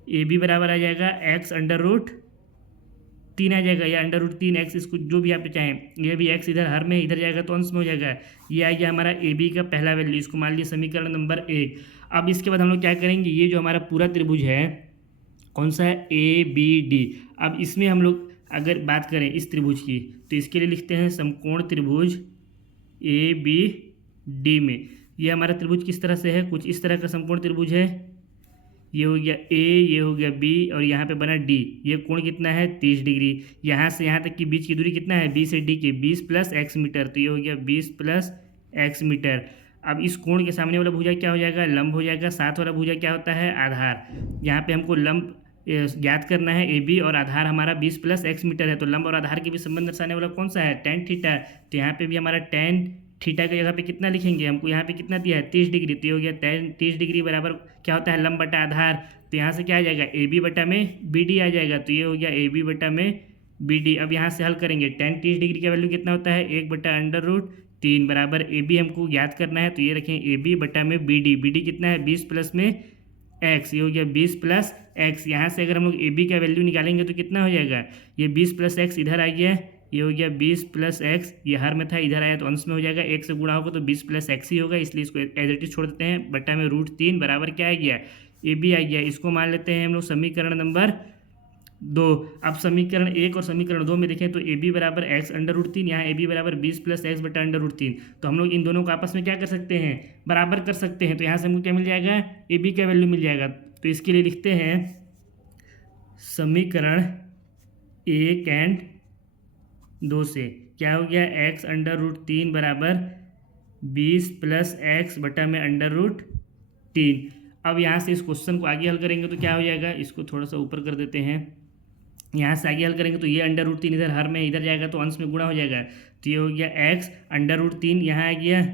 ए बी बराबर आ जाएगा एक्स √3 आ जाएगा या √3x, इसको जो भी आप चाहें, ये भी x इधर हर में इधर जाएगा तो अंश में हो जाएगा। ये आ गया हमारा ए बी का पहला वैल्यू, इसको मान लिया समीकरण नंबर 1। अब इसके बाद हम लोग क्या करेंगे, ये जो हमारा पूरा त्रिभुज है कौन सा है ए बी डी। अब इसमें हम लोग अगर बात करें इस त्रिभुज की तो इसके लिए लिखते हैं समकोण त्रिभुज ए बी डी में। ये हमारा त्रिभुज किस तरह से है, कुछ इस तरह का समकोण त्रिभुज है, ये हो गया ए, ये हो गया बी और यहाँ पे बना डी। ये कोण कितना है 30 डिग्री। यहाँ से यहाँ तक की बीच की दूरी कितना है बी से डी की 20 प्लस एक्स मीटर, तो ये हो गया 20 प्लस एक्स मीटर। अब इस कोण के सामने वाला भुजा क्या हो जाएगा लंब हो जाएगा, साथ वाला भुजा क्या होता है आधार। यहाँ पे हमको लंब ज्ञात करना है ए बी और आधार हमारा 20 प्लस एक्स मीटर है, तो लंब और आधार के भी संबंध दर्शाने वाला कौन सा है tan थीटा। तो यहाँ पे भी हमारा tan थीटा की जगह पे कितना लिखेंगे, हमको यहाँ पे कितना दिया है 30 डिग्री, तो ये हो गया tan 30 डिग्री बराबर क्या होता है लंब बटा आधार। तो यहाँ से क्या आ जाएगा ए बी बटा में बी डी आ जाएगा, तो ये हो गया ए बी बटा में बी डी। अब यहाँ से हल करेंगे tan 30 डिग्री का वैल्यू कितना होता है 1 बटा √3 बराबर ए बी हमको ज्ञात करना है, तो ये रखें ए बी बटा में बी डी कितना है 20 प्लस में एक्स, ये हो गया 20 प्लस एक्स। यहाँ से अगर हम लोग ए बी का वैल्यू निकालेंगे तो कितना हो जाएगा, ये 20 प्लस एक्स इधर आ गया, ये हो गया 20 प्लस एक्स, ये हर में था इधर आया तो अंश में हो जाएगा, एक से गुणा होगा तो 20 प्लस एक्स ही होगा, इसलिए इसको एज इट इज छोड़ देते हैं। बटा में √3 बराबर क्या आ गया ए बी आ गया। इसको मान लेते हैं हम लोग समीकरण नंबर 2। अब समीकरण 1 और समीकरण 2 में देखें तो ए बी बराबर एक्स √3, यहाँ ए बी बराबर 20 प्लस एक्स बटा √3, तो हम लोग इन दोनों को आपस में क्या कर सकते हैं बराबर कर सकते हैं। तो यहाँ से हमको क्या मिल जाएगा ए बी का वैल्यू मिल जाएगा। तो इसके लिए लिखते हैं समीकरण 1 एंड 2 से क्या हो गया एक्स √3 बराबर 20 प्लस एक्स बटा में √3। अब यहाँ से इस क्वेश्चन को आगे हल करेंगे तो क्या हो जाएगा, इसको थोड़ा सा ऊपर कर देते हैं। यहाँ से आगे हल करेंगे तो ये √3 इधर हर में इधर जाएगा तो अंश में गुणा हो जाएगा, तो ये हो गया एक्स √3 यहाँ आ गया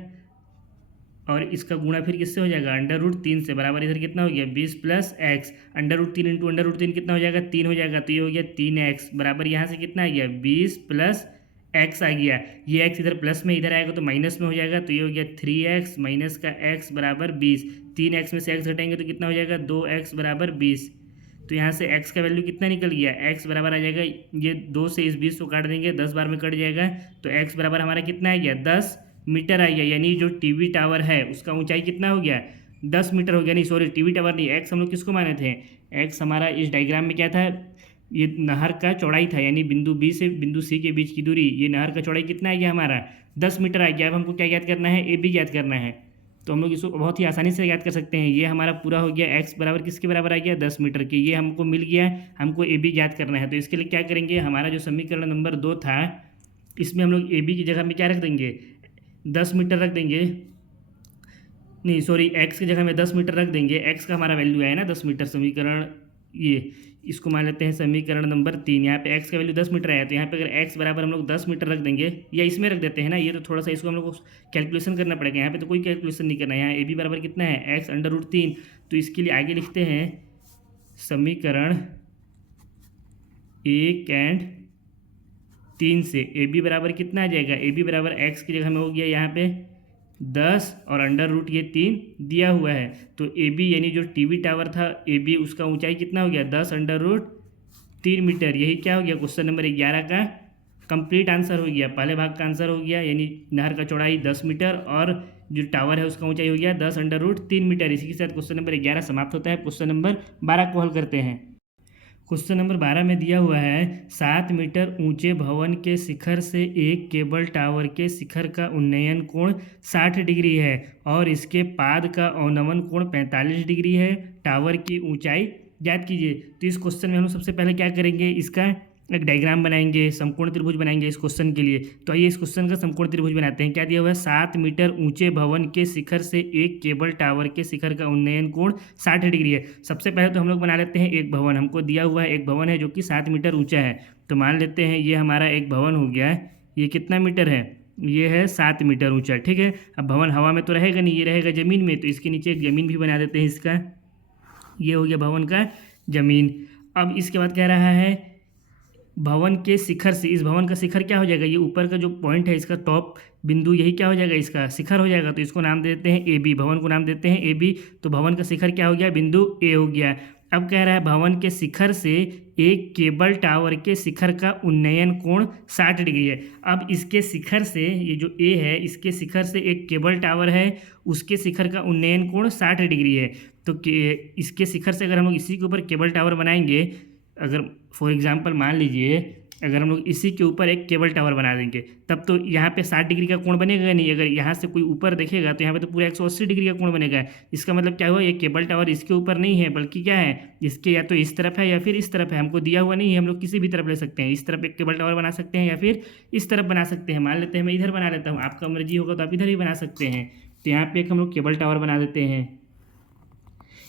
और इसका गुणा फिर किससे हो जाएगा √3 से, बराबर इधर कितना हो गया 20 प्लस एक्स, √3 इंटू √3 कितना हो जाएगा 3 हो जाएगा, तो ये हो गया 3x बराबर यहाँ से कितना आ गया 20 प्लस एक्स आ गया, ये एक्स इधर प्लस में इधर आएगा तो माइनस में हो जाएगा, तो ये हो गया 3x माइनस का x बराबर 20। 3x में से x घटाएंगे तो कितना हो जाएगा 2x बराबर 20। तो यहाँ से x का वैल्यू कितना निकल गया, x बराबर आ जाएगा, ये 2 से इस 20 को काट देंगे, 10 बार में कट जाएगा, तो x बराबर हमारा कितना आ गया 10 मीटर आ गया। यानी जो टीवी टावर है उसका ऊंचाई कितना हो गया 10 मीटर हो गया। नहीं सॉरी, टीवी टावर नहीं, एक्स हम लोग किसको माने थे, एक्स हमारा इस डायग्राम में क्या था, ये नहर का चौड़ाई था, यानी बिंदु बी से बिंदु सी के बीच की दूरी, ये नहर का चौड़ाई कितना आ गया हमारा 10 मीटर आ गया। अब हमको क्या याद करना है, ए बी याद करना है, तो हम लोग इसको बहुत ही आसानी से याद कर सकते हैं। ये हमारा पूरा हो गया एक्स बराबर किसके बराबर आ गया 10 मीटर के, ये हमको मिल गया, हमको ए बी याद करना है। तो इसके लिए क्या करेंगे, हमारा जो समीकरण नंबर 2 था इसमें हम लोग ए बी की जगह में क्या रख देंगे 10 मीटर रख देंगे, नहीं सॉरी, एक्स की जगह में 10 मीटर रख देंगे, एक्स का हमारा वैल्यू आया ना 10 मीटर, समीकरण ये इसको मान लेते हैं समीकरण नंबर 3। यहाँ पे एक्स का वैल्यू 10 मीटर आया, तो यहाँ पे अगर एक्स बराबर हम लोग 10 मीटर रख देंगे, या इसमें रख देते हैं ना, ये तो थोड़ा सा इसको हम लोग को कैलकुलेशन करना पड़ेगा, यहाँ पे तो कोई कैलकुलेशन नहीं करना है। यहाँ ए बी बराबर कितना है एक्स अंडर रूट 3, तो इसके लिए आगे लिखते हैं समीकरण 1 और 3 से ए बी बराबर कितना आ जाएगा, ए बी बराबर एक्स की जगह में हो गया यहाँ पे 10 और अंडर रूट ये 3 दिया हुआ है, तो ए बी यानी जो टीवी टावर था ए बी उसका ऊंचाई कितना हो गया 10 अंडर रूट 3 मीटर। यही क्या हो गया क्वेश्चन नंबर 11 का कंप्लीट आंसर हो गया, पहले भाग का आंसर हो गया, यानी नहर का चौड़ाई 10 मीटर और जो टावर है उसका ऊंचाई हो गया 10 अंडर रूट 3 मीटर। इसी के साथ क्वेश्चन नंबर 11 समाप्त होता है। क्वेश्चन नंबर 12 को हल करते हैं। क्वेश्चन नंबर 12 में दिया हुआ है 7 मीटर ऊंचे भवन के शिखर से एक केबल टावर के शिखर का उन्नयन कोण 60 डिग्री है और इसके पाद का अवनमन कोण 45 डिग्री है। टावर की ऊंचाई ज्ञात कीजिए। तो इस क्वेश्चन में हम लोग सबसे पहले क्या करेंगे, इसका एक डायग्राम बनाएंगे, समकोण त्रिभुज बनाएंगे इस क्वेश्चन के लिए। तो आइए इस क्वेश्चन का समकोण त्रिभुज बनाते हैं। क्या दिया हुआ है 7 मीटर ऊंचे भवन के शिखर से एक केबल टावर के शिखर का उन्नयन कोण 60 डिग्री है। सबसे पहले तो हम लोग बना लेते हैं एक भवन, हमको दिया हुआ है एक भवन है जो कि 7 मीटर ऊंचा है। तो मान लेते हैं ये हमारा एक भवन हो गया, ये कितना मीटर है, ये है 7 मीटर ऊंचा, ठीक है। अब भवन हवा में तो रहेगा नहीं, ये रहेगा ज़मीन में, तो इसके नीचे एक ज़मीन भी बना देते हैं इसका, ये हो गया भवन का ज़मीन। अब इसके बाद कह रहा है भवन के शिखर से, इस भवन का शिखर क्या हो जाएगा, ये ऊपर का जो पॉइंट है इसका टॉप बिंदु, यही क्या हो जाएगा इसका शिखर हो जाएगा। तो इसको नाम देते हैं ए बी, भवन को नाम देते हैं ए बी। तो भवन का शिखर क्या हो गया, बिंदु ए हो गया। अब कह रहा है भवन के शिखर से एक केबल टावर के शिखर का उन्नयन कोण 60 डिग्री है। अब इसके शिखर से, ये जो ए है इसके शिखर से एक केबल टावर है, उसके शिखर का उन्नयन कोण 60 डिग्री है। तो इसके शिखर से अगर हम लोग इसी के ऊपर केबल टावर बनाएंगे, अगर फॉर एग्जांपल मान लीजिए अगर हम लोग इसी के ऊपर एक केबल टावर बना देंगे, तब तो यहाँ पे 60 डिग्री का कोण बनेगा नहीं। अगर यहाँ से कोई ऊपर देखेगा तो यहाँ पे तो पूरा 180 डिग्री का कोण बनेगा। इसका मतलब क्या हुआ, ये केबल टावर इसके ऊपर नहीं है, बल्कि क्या है, इसके या तो इस तरफ है या फिर इस तरफ है। हमको दिया हुआ नहीं है, हम लोग किसी भी तरफ ले सकते हैं। इस तरफ एक केबल टावर बना सकते हैं या फिर इस तरफ बना सकते हैं। मान लेते हैं मैं इधर बना लेता हूँ, आपका मर्जी होगा तो आप इधर ही बना सकते हैं। तो यहाँ पर एक हम लोग केबल टावर बना देते हैं।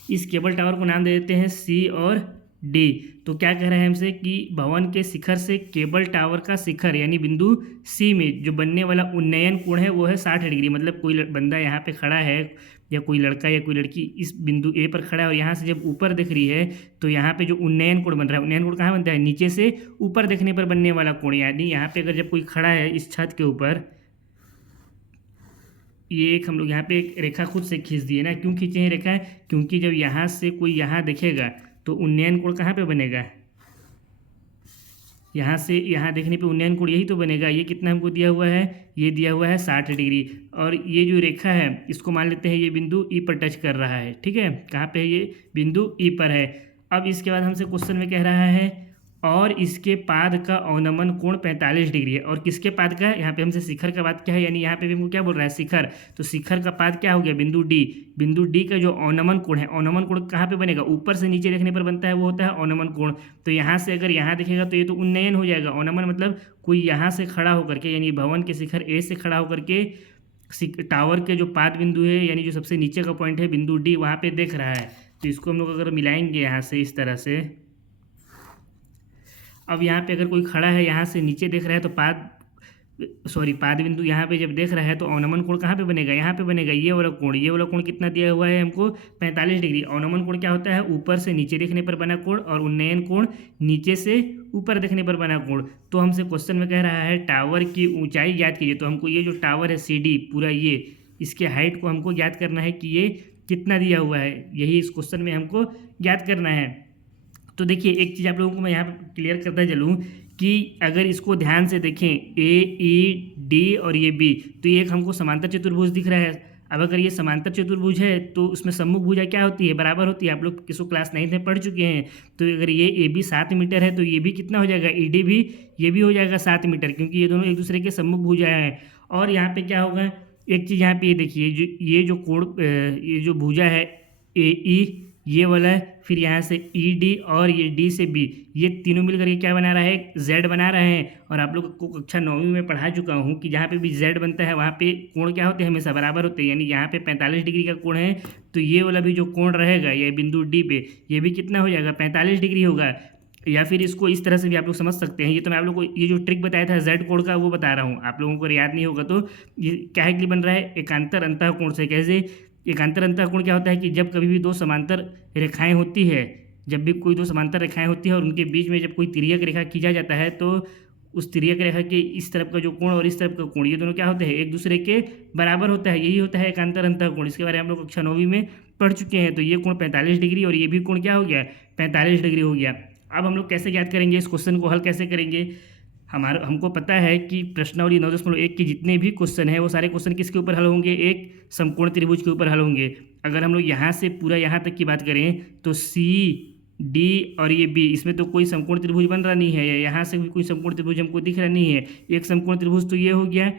इस केबल टावर को नाम दे देते हैं सी और डी। तो क्या कह रहे हैं हमसे कि भवन के शिखर से केबल टावर का शिखर यानी बिंदु सी में जो बनने वाला उन्नयन कोण है वो है 60 डिग्री। मतलब कोई बंदा यहाँ पे खड़ा है या कोई लड़का या कोई लड़की इस बिंदु ए पर खड़ा है और यहाँ से जब ऊपर दिख रही है तो यहाँ पे जो उन्नयन कोण बन रहा है, उन्नयन कोण कहाँ बनता है, नीचे से ऊपर देखने पर बनने वाला कोण। यानी यहाँ पे अगर जब कोई खड़ा है इस छत के ऊपर, ये एक हम लोग यहाँ पे एक रेखा खुद से खींच दिए ना। क्यों खींचे हैं रेखा, क्योंकि जब यहाँ से कोई यहाँ देखेगा तो उन्नयन कोण कहाँ पे बनेगा, यहाँ से यहाँ देखने पे उन्नयन कोण यही तो बनेगा। ये कितना हमको दिया हुआ है, ये दिया हुआ है 60 डिग्री। और ये जो रेखा है इसको मान लेते हैं ये बिंदु ई पर टच कर रहा है, ठीक है। कहाँ पे है, ये बिंदु ई पर है। अब इसके बाद हमसे क्वेश्चन में कह रहा है और इसके पाद का अवनमन कोण 45 डिग्री है। और किसके पाद का है, यहाँ पे हमसे शिखर का बात क्या है, यानी यहाँ पे भी हमको क्या बोल रहा है शिखर। तो शिखर का पाद क्या हो गया, बिंदु डी। बिंदु डी का जो अवनमन कोण है, अवनमन कोण कहाँ पे बनेगा, ऊपर से नीचे देखने पर बनता है, वो होता है अवनमन कोण। तो यहाँ से अगर यहाँ देखेगा तो ये तो उन्नयन हो जाएगा। अवनमन मतलब कोई यहाँ से खड़ा होकर के, यानी भवन के शिखर ए से खड़ा होकर के टावर के जो पाद बिंदु है यानी जो सबसे नीचे का पॉइंट है बिंदु डी, वहाँ पे देख रहा है। तो इसको हम लोग अगर मिलाएंगे यहाँ से इस तरह से, अब यहाँ पे अगर कोई खड़ा है यहाँ से नीचे देख रहा है तो पाद बिंदु यहाँ पे जब देख रहा है तो अवनमन कोण कहाँ पे बनेगा, यहाँ पे बनेगा ये वाला कोण। ये वाला कोण कितना दिया हुआ है हमको 45 डिग्री। अवनमन कोण क्या होता है, ऊपर से नीचे देखने पर बना कोण, और उन्नयन कोण नीचे से ऊपर देखने पर बना कोण। तो हमसे क्वेश्चन में कह रहा है टावर की ऊंचाई ज्ञात कीजिए। तो हमको ये जो टावर है CD पूरा ये इसके हाइट को हमको ज्ञात करना है कि ये कितना दिया हुआ है, यही इस क्वेश्चन में हमको ज्ञात करना है। तो देखिए एक चीज़ आप लोगों को मैं यहाँ पे क्लियर करता चलूँ कि अगर इसको ध्यान से देखें AED और ये B, तो ये एक हमको समांतर चतुर्भुज दिख रहा है। अब अगर ये समांतर चतुर्भुज है तो उसमें सम्मुख भुजा क्या होती है, बराबर होती है। आप लोग किसको क्लास 9 में पढ़ चुके हैं। तो अगर ये AB 7 मीटर है तो ये भी कितना हो जाएगा, ED भी ये भी हो जाएगा 7 मीटर, क्योंकि ये दोनों एक दूसरे के सम्मुख भुजा हैं। और यहाँ पे क्या होगा, एक चीज़ यहाँ पे ये देखिए, ये जो कोण ये जो भुजा है AE ये वाला है, फिर यहाँ से ED और ये D से B, ये तीनों मिलकर के क्या बना रहा है, एक Z बना रहे हैं। और आप लोग को कक्षा 9वीं में पढ़ा चुका हूँ कि जहाँ पे भी Z बनता है वहाँ पे कोण क्या होते हैं, हमेशा बराबर होते हैं। यानी यहाँ पे 45 डिग्री का कोण है तो ये वाला भी जो कोण रहेगा ये बिंदु D पे ये भी कितना हो जाएगा, 45 डिग्री होगा। या फिर इसको इस तरह से भी आप लोग समझ सकते हैं। ये तो मैं आप लोग को ये जो ट्रिक बताया था Z कोण का वो बता रहा हूँ, आप लोगों को याद नहीं होगा तो ये क्या है कि बन रहा है एकांतर अंतः कोण से। कैसे, एकांतर अंतः कोण क्या होता है कि जब कभी भी दो समांतर रेखाएं होती है, जब भी कोई दो समांतर रेखाएं होती है और उनके बीच में जब कोई तिर्यक रेखा खींचा जाता है तो उस तिर्यक रेखा के इस तरफ का जो कोण और इस तरफ का कोण ये दोनों क्या होते हैं, एक दूसरे के बराबर होता है। यही होता है एकांतर अंतः कोण। इसके बारे में हम लोग कक्षा 9वीं में पढ़ चुके हैं। तो ये कोण 45 डिग्री और ये भी कोण क्या हो गया, 45 डिग्री हो गया। अब हम लोग कैसे ज्ञात करेंगे, इस क्वेश्चन को हल कैसे करेंगे। हमको पता है कि प्रश्नावली 9.1 के जितने भी क्वेश्चन है वो सारे क्वेश्चन किसके ऊपर हल होंगे, एक समकोण त्रिभुज के ऊपर हल होंगे। अगर हम लोग यहाँ से पूरा यहाँ तक की बात करें तो CD और ये B, इसमें तो कोई समकोण त्रिभुज बन रहा नहीं है, या यहाँ से भी कोई समकोण त्रिभुज हमको दिख रहा नहीं है। एक समकोण त्रिभुज तो ये हो गया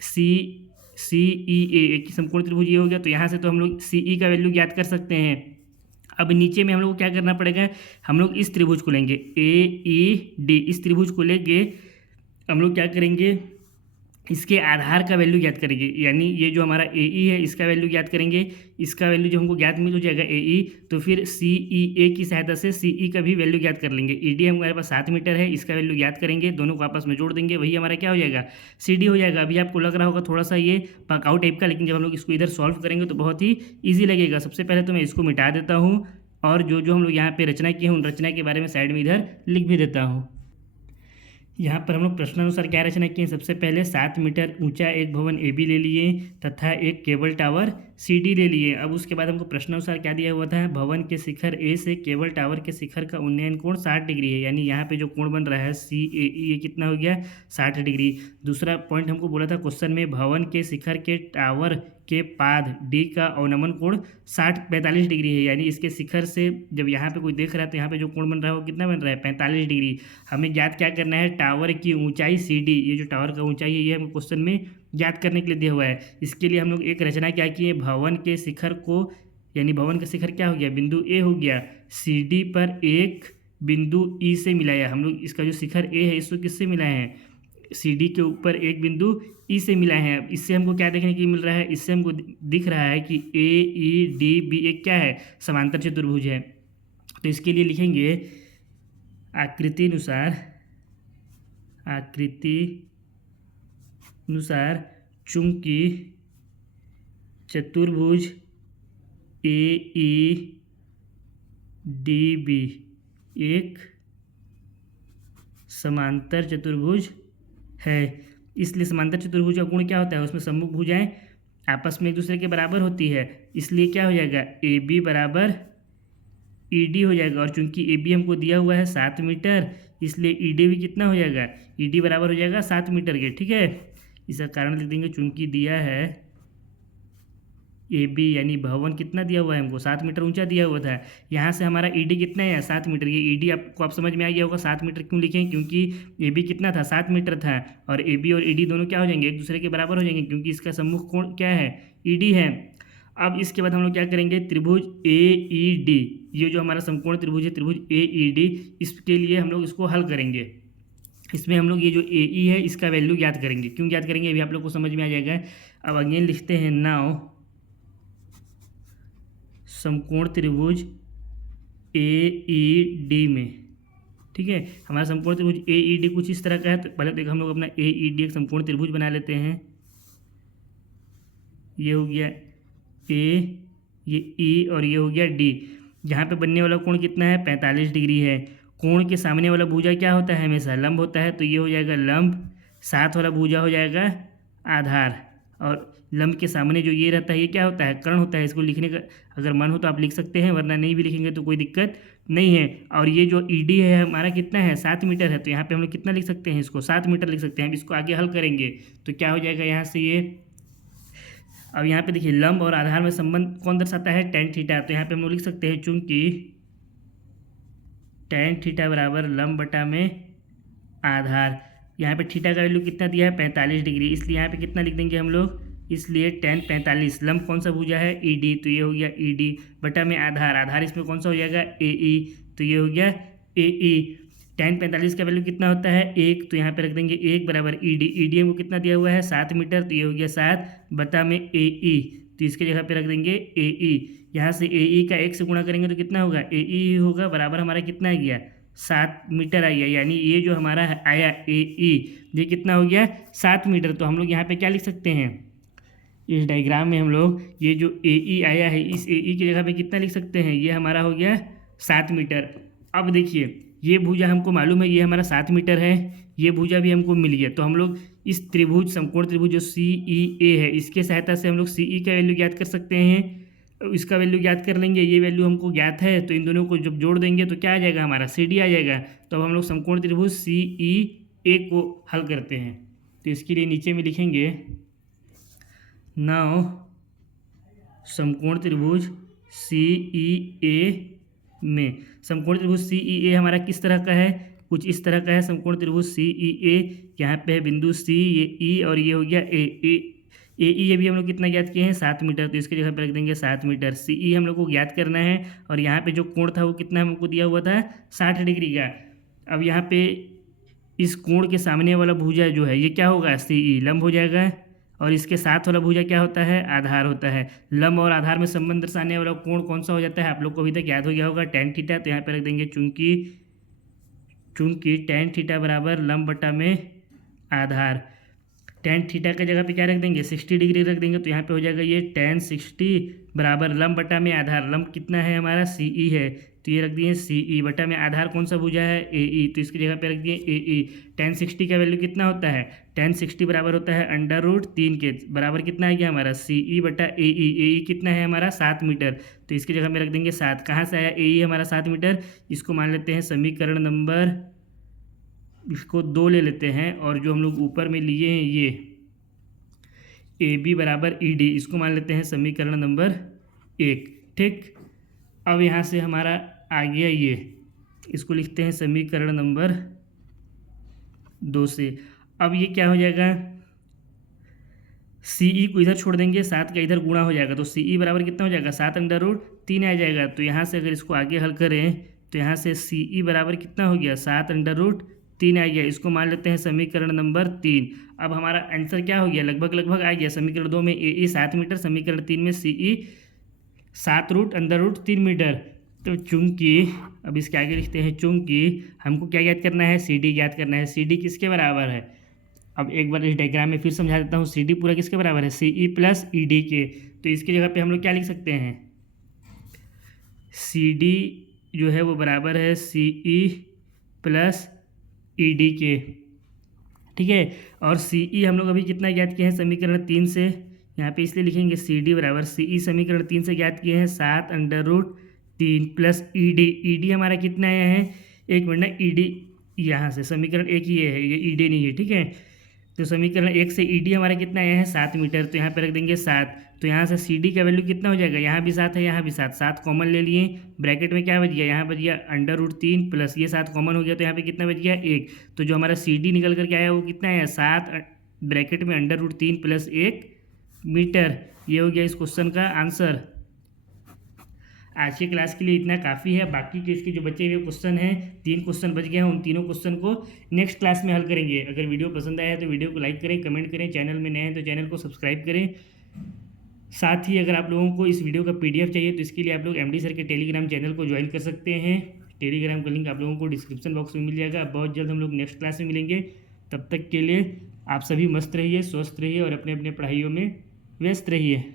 CEA, एक समकोण त्रिभुज ये हो गया। तो यहाँ से तो हम लोग CE का वैल्यू ज्ञात कर सकते हैं। अब नीचे में हम लोग को क्या करना पड़ेगा, हम लोग इस त्रिभुज को लेंगे AED, इस त्रिभुज को लेके हम लोग क्या करेंगे, इसके आधार का वैल्यू ज्ञात करेंगे। यानी ये जो हमारा AE है इसका वैल्यू ज्ञात करेंगे। इसका वैल्यू जो हमको ज्ञात मिल हो जाएगा AE, तो फिर CEA की सहायता से CE का भी वैल्यू ज्ञात कर लेंगे। ED हमारे पास 7 मीटर है, इसका वैल्यू ज्ञात करेंगे, दोनों को आपस में जोड़ देंगे, वही हमारा क्या हो जाएगा, CD हो जाएगा। अभी आपको लग रहा होगा थोड़ा सा ये पकाऊ टाइप का, लेकिन जब हम लोग इसको इधर सॉल्व करेंगे तो बहुत ही ईजी लगेगा। सबसे पहले तो मैं इसको मिटा देता हूँ और जो जो हम लोग यहाँ पे रचना किए हैं उन रचना के बारे में साइड में इधर लिख भी देता हूँ। यहाँ पर हम लोग प्रश्नानुसार क्या रचना किए, सबसे पहले 7 मीटर ऊंचा एक भवन AB ले लिए तथा एक केबल टावर CD ले लिए। अब उसके बाद हमको प्रश्नानुसार क्या दिया हुआ था, भवन के शिखर A से केबल टावर के शिखर का उन्नयन कोण 60 डिग्री है। यानी यहाँ पे जो कोण बन रहा है CAE ये कितना हो गया, 60 डिग्री। दूसरा पॉइंट हमको बोला था क्वेश्चन में, भवन के शिखर के टावर के पाद D का अवनमन कोण 45 डिग्री है। यानी इसके शिखर से जब यहाँ पे कोई देख रहा है तो यहाँ पे जो कोण बन रहा है वो कितना बन रहा है, 45 डिग्री। हमें ज्ञात क्या करना है, टावर की ऊंचाई CD, ये जो टावर का ऊंचाई है ये हमको क्वेश्चन में ज्ञात करने के लिए दिया हुआ है। इसके लिए हम लोग एक रचना क्या किए, भवन के शिखर को, यानी भवन का शिखर क्या हो गया, बिंदु A हो गया, CD पर एक बिंदु E से मिलाया। हम लोग इसका जो शिखर A है इसको किससे मिलाए हैं, CD के ऊपर एक बिंदु E से मिलाए हैं। इससे हमको क्या देखने को मिल रहा है, इससे हमको दिख रहा है कि AEDB एक क्या है, समांतर चतुर्भुज है। तो इसके लिए लिखेंगे आकृति अनुसार चूंकि चतुर्भुज AEDB एक समांतर चतुर्भुज है, इसलिए समांतर चतुर्भुज का गुण क्या होता है, उसमें सम्मुख भुजाएं आपस में एक दूसरे के बराबर होती है। इसलिए क्या हो जाएगा, AB बराबर ED हो जाएगा। और चूंकि AB हमको दिया हुआ है 7 मीटर, इसलिए ED भी कितना हो जाएगा, ED बराबर हो जाएगा 7 मीटर के। ठीक है, इसका कारण लिख देंगे, चूंकि दिया है AB यानी भवन कितना दिया हुआ है हमको, 7 मीटर ऊंचा दिया हुआ था। यहाँ से हमारा ED कितना है, 7 मीटर। ये ED आपको आप समझ में आ गया होगा 7 मीटर क्यों लिखें, क्योंकि AB कितना था, 7 मीटर था। और AB और ED दोनों क्या हो जाएंगे, एक दूसरे के बराबर हो जाएंगे, क्योंकि इसका सम्मुख कोण क्या है, ED है। अब इसके बाद हम लोग क्या करेंगे, त्रिभुज AED, ये जो हमारा समकोण त्रिभुज है त्रिभुज AED, इसके लिए हम लोग इसको हल करेंगे। इसमें हम लोग ये जो AE है इसका वैल्यू ज्ञात करेंगे। क्यों ज्ञात करेंगे अभी आप लोग को समझ में आ जाएगा। अब अगेन लिखते हैं, नाउ समकोण त्रिभुज AED में, ठीक है, हमारा समकोण त्रिभुज AED कुछ इस तरह का है। तो पहले देखो हम लोग अपना AED एक समकोण त्रिभुज बना लेते हैं। ये हो गया A, ये E और ये हो गया D। यहाँ पे बनने वाला कोण कितना है, 45 डिग्री है। कोण के सामने वाला भुजा क्या होता है, हमेशा लंब होता है, तो ये हो जाएगा लंब, साथ वाला भुजा हो जाएगा आधार, और लंब के सामने जो ये रहता है ये क्या होता है, कर्ण होता है। इसको लिखने का अगर मन हो तो आप लिख सकते हैं, वरना नहीं भी लिखेंगे तो कोई दिक्कत नहीं है। और ये जो ईडी है हमारा कितना है, 7 मीटर है, तो यहाँ पे हम लोग कितना लिख सकते हैं, इसको 7 मीटर लिख सकते हैं। हम इसको आगे हल करेंगे तो क्या हो जाएगा यहाँ से ये, अब यहाँ पे देखिए लंब और आधार में संबंध कौन दर्शाता है, tan थीटा। तो यहाँ पे हम लोग लिख सकते हैं चूंकि tan थीटा बराबर लंब बटा में आधार, यहाँ पे थीटा का वैल्यू कितना दिया है, 45 डिग्री, इसलिए यहाँ पे कितना लिख देंगे हम लोग, इसलिए tan 45, लंब कौन सा भुजा है, ईडी, तो ये हो गया ईडी बटा में आधार, आधार इसमें कौन सा हो जाएगा, एई, तो ये हो गया एई। tan 45 का वैल्यू कितना होता है, 1, तो यहाँ पे रख देंगे 1 बराबर ईडी, ईडी हमको कितना दिया हुआ है, 7 मीटर, तो ये हो गया 7 बटा में एई, तो इसके जगह पे रख देंगे एई। यहाँ से एई का 1 से गुणा करेंगे तो कितना होगा, एई होगा, बराबर हमारा कितना आ गया, 7 मीटर आ गया। यानी ये जो हमारा आया एई, ये कितना हो गया, 7 मीटर। तो हम लोग यहाँ पे क्या लिख सकते हैं, इस डायग्राम में हम लोग ये जो एई आया है, इस एई की जगह पे कितना लिख सकते हैं, ये हमारा हो गया 7 मीटर। अब देखिए ये भुजा हमको मालूम है, ये हमारा 7 मीटर है, ये भुजा भी हमको मिल गया। तो हम लोग इस त्रिभुज, समकोण त्रिभुज जो सी ई ए है, इसके सहायता से हम लोग सी ई का वैल्यू ज्ञात कर सकते हैं, इसका वैल्यू ज्ञात कर लेंगे। ये वैल्यू हमको ज्ञात है, तो इन दोनों को जब जोड़ देंगे तो क्या आ जाएगा, हमारा सी डी आ जाएगा। तो अब हम लोग समकोण त्रिभुज सी ई ए को हल करते हैं। तो इसके लिए नीचे में लिखेंगे, नाउ समकोण त्रिभुज सी ई ए में, समकोण त्रिभुज सी ई ए हमारा किस तरह का है, कुछ इस तरह का है समकोण त्रिभुज सी ई ए। यहाँ पे है बिंदु सी, ये ई, और ये हो गया ए ई, ये भी हम लोग कितना ज्ञात किए हैं, 7 मीटर, तो इसके जगह पर रख देंगे 7 मीटर। सी ई हम लोग को ज्ञात करना है, और यहाँ पे जो कोण था वो कितना हमको दिया हुआ था, 60 डिग्री का। अब यहाँ पे इस कोण के सामने वाला भुजा जो है ये क्या होगा, सी ई, लंब हो जाएगा, और इसके साथ वाला भुजा क्या होता है, आधार होता है। लंब और आधार में संबंध दर्शाने वाला कोण कौन सा हो जाता है, आप लोग को अभी तक याद हो गया होगा, tan थीटा। तो यहाँ पे रख देंगे चूंकि tan थीटा बराबर लंब बटा में आधार, tan थीटा की जगह पे क्या रख देंगे, 60 डिग्री रख देंगे। तो यहाँ पे हो जाएगा ये tan 60 बराबर लंब बटा में आधार, लंब कितना है हमारा, सी ई है, तो ये रख दिए सी ई बटा में आधार कौन सा भुजा है, ए ई, तो इसकी जगह पे रख दिए ए ई। tan 60 का वैल्यू कितना होता है, tan 60 बराबर होता है √3 के, बराबर कितना है क्या हमारा, सी ई बटा ए ई कितना है हमारा, 7 मीटर, तो इसकी जगह में रख देंगे 7। कहाँ से आया ए ई हमारा 7 मीटर, इसको मान लेते हैं समीकरण नंबर, इसको 2 ले लेते हैं, और जो हम लोग ऊपर में लिए हैं ये ए बी बराबर ई डी, इसको मान लेते हैं समीकरण नंबर 1, ठीक। अब यहाँ से हमारा आ गया ये, इसको लिखते हैं समीकरण नंबर 2 से। अब ये क्या हो जाएगा, सी ई को इधर छोड़ देंगे, 7 का इधर गुणा हो जाएगा, तो सी ई बराबर कितना हो जाएगा, 7√3 आ जाएगा। तो यहाँ से अगर इसको आगे हल करें तो यहाँ से सी ई बराबर कितना हो गया, 7√3 आ गया, इसको मान लेते हैं समीकरण नंबर 3। अब हमारा आंसर क्या हो गया, लगभग आ गया। समीकरण 2 में ए ई 7 मीटर, समीकरण 3 में सी ई 7√3 मीटर। तो चूंकि, अब इसके आगे लिखते हैं, चूंकि हमको क्या ज्ञात करना है, सी डी ज्ञात करना है। सी डी किसके बराबर है, अब एक बार इस डायग्राम में फिर समझा देता हूँ। सी डी पूरा किसके बराबर है, सी ई प्लस ई डी के। तो इसकी जगह पे हम लोग क्या लिख सकते हैं, सी डी जो है वो बराबर है सी ई प्लस ई डी के, ठीक है। और सी ई हम लोग अभी कितना ज्ञात किए हैं, समीकरण 3 से, यहाँ पे इसलिए लिखेंगे सी डी बराबर सी ई समीकरण 3 से ज्ञात किए हैं 7√3 plus E D. E D हमारा कितना आया है, एक मिनट ना, ई डी यहाँ से समीकरण 1 ही है, ये ई डी नहीं है, ठीक है। तो समीकरण 1 से ई डी हमारा कितना आया है, 7 मीटर, तो यहाँ पे रख देंगे 7। तो यहाँ से सी डी का वैल्यू कितना हो जाएगा, यहाँ भी 7 है, यहाँ भी 7, 7 कॉमन ले लिए, ब्रैकेट में क्या बच गया, यहाँ बच गया √3 प्लस ये 7 कॉमन हो गया, तो यहाँ पे कितना बच गया, 1। तो जो हमारा सी डी निकल करके आया वो कितना आया, 7 ब्रैकेट में √3 प्लस 1 मीटर। ये हो गया इस क्वेश्चन का आंसर। आज की क्लास के लिए इतना काफ़ी है। बाकी के इसके जो बचे हुए क्वेश्चन हैं, 3 क्वेश्चन बच गए हैं, उन तीनों क्वेश्चन को नेक्स्ट क्लास में हल करेंगे। अगर वीडियो पसंद आया है तो वीडियो को लाइक करें, कमेंट करें, चैनल में नए हैं तो चैनल को सब्सक्राइब करें। साथ ही अगर आप लोगों को इस वीडियो का PDF चाहिए तो इसके लिए आप लोग MD सर के टेलीग्राम चैनल को ज्वाइन कर सकते हैं। टेलीग्राम का लिंक आप लोगों को डिस्क्रिप्शन बॉक्स में मिल जाएगा। बहुत जल्द हम लोग नेक्स्ट क्लास में मिलेंगे। तब तक के लिए आप सभी मस्त रहिए, स्वस्थ रहिए और अपने अपने पढ़ाइयों में व्यस्त रहिए।